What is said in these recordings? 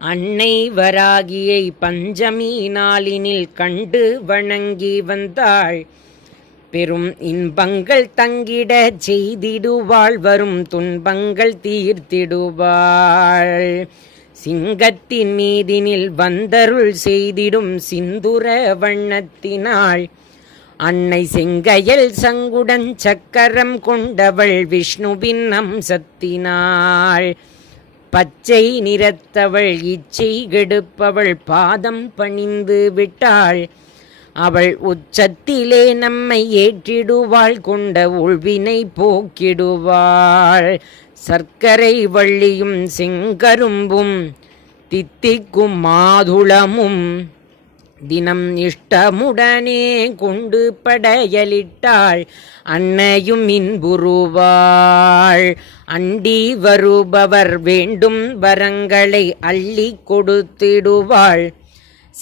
அன்னை வராகியை பஞ்சமி நாளினில் கண்டு வணங்கி வந்தாள். பெரும் இன்பங்கள் தங்கிட செய்திடுவாள் வரும் துன்பங்கள் தீர்த்திடுவாள். சிங்கத்தின் மீதினில் வந்தருள் செய்திடும் சிந்துர வண்ணத்தினாள். அன்னை செங்கையல் சங்குடன் சக்கரம் கொண்டவள் விஷ்ணுவின் அம்சத்தினாள். பச்சை நிறத்தவள் இச்சை கெடுப்பவள் பாதம் பணிந்து விட்டாள். அவள் உச்சத்திலே நம்மை ஏற்றிடுவாள் கொண்ட உள்வினை போக்கிடுவாள். சர்க்கரை வள்ளியும் செங்கரும்பும் தித்திக்கும் மாதுளமும் தினம் இஷ்டமுடனே கொண்டு படையலிட்டாள். அன்னையும் இன்புருவாள் அண்டி வருபவர் வேண்டும் வரங்களை அள்ளி கொடுத்திடுவாள்.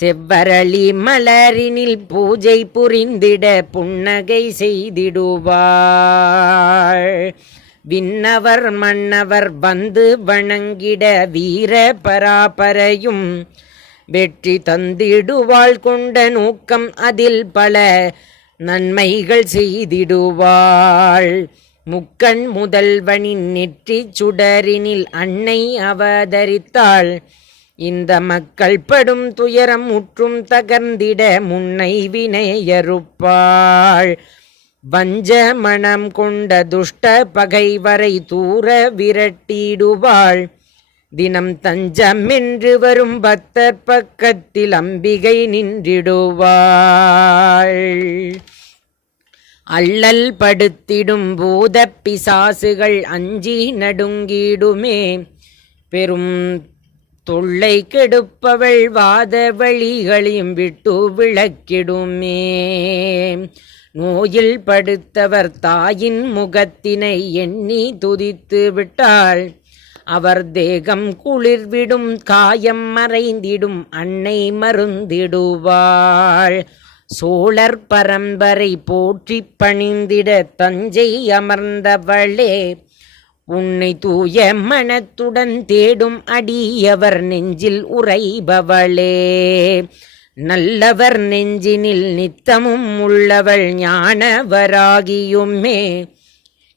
செவ்வரளி மலரினில் பூஜை புரிந்திட புன்னகை செய்திடுவாள். விண்ணவர் மன்னவர் வந்து வணங்கிட வீர பராபரையும் வெற்றி தந்திடுவாள் கொண்ட நோக்கம் அதில் பல நன்மைகள் செய்திடுவாள். முக்கண் முதல்வனின் நெற்றி சுடரினில் அன்னை அவதரித்தாள். இந்த மக்கள் படும் துயரம் முற்றும் தகர்ந்திட முன்னை வினையறுப்பாள். வஞ்ச மனம் கொண்ட துஷ்ட பகைவரை தூர விரட்டிடுவாள். தினம் தஞ்சமென்று வரும் பக்தர் பக்கத்தில் அம்பிகை நின்றிடுவாள். அல்லல் படுத்திடும் பூத பிசாசுகள் அஞ்சி நடுங்கிடுமே. பெரும் தொல்லை கெடுப்பவள் வாத வழிகளையும் விட்டு விளக்கிடுமே. நோயில் படுத்தவர் தாயின் முகத்தினை எண்ணி துதித்து விட்டாள். அவர் தேகம் குளிர்விடும் காயம் மறைந்திடும் அன்னை மருந்திடுவாள். சோழர் பரம்பரை போற்றி பணிந்திட தஞ்சை அமர்ந்தவளே உன்னை தூய மனத்துடன் தேடும் அடியவர் நெஞ்சில் உறைபவளே. நல்லவர் நெஞ்சினில் நித்தமும் உள்ளவள் ஞானவராகியுமே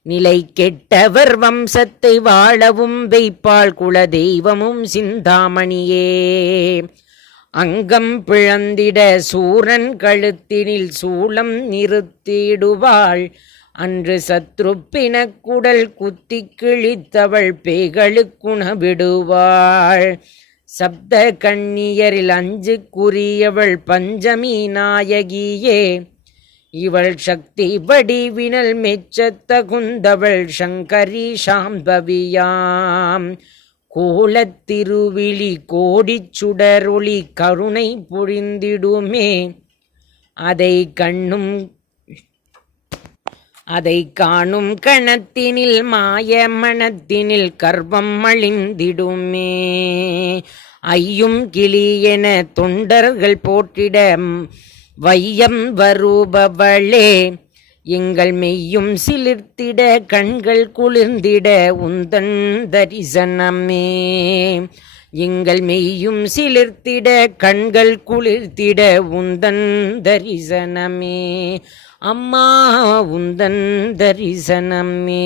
நிலை கெட்டவர் வம்சத்தை வாழவும் வைப்பாள் குல தெய்வமும் சிந்தாமணியே. அங்கம் பிழந்திட சூரன் கழுத்தினில் சூளம் நிறுத்திடுவாள். அன்று சத்ருப்பினக்குடல் குத்தி கிழித்தவள் பேய்களுக்குணவிடுவாள் சப்த கண்ணியரில் அஞ்சு குறியவள் பஞ்சமி நாயகியே. இவள் சக்தி வடிவினல் மெச்சத்த குந்தவள் சங்கரி சாம்பவியாம். கோலத்திருவிழி கோடிச் சுடரொளி கருணை பொழிந்திடுமே. அதை கண்ணும் அதை காணும் கணத்தினில் மாய மனத்தினில் கர்வம் அழிந்திடுமே. ஐயும் கிளி என தொண்டர்கள் போற்றிட வையம் வரூபவளே எங்கள் மெய்யும் சிலிர்த்திட கண்கள் குளிர்ந்திட உந்தன் தரிசனமே. எங்கள் மெய்யும் சிலிர்த்திட கண்கள் குளிர்த்திட உந்தன் தரிசனமே. அம்மா உந்தன் தரிசனமே.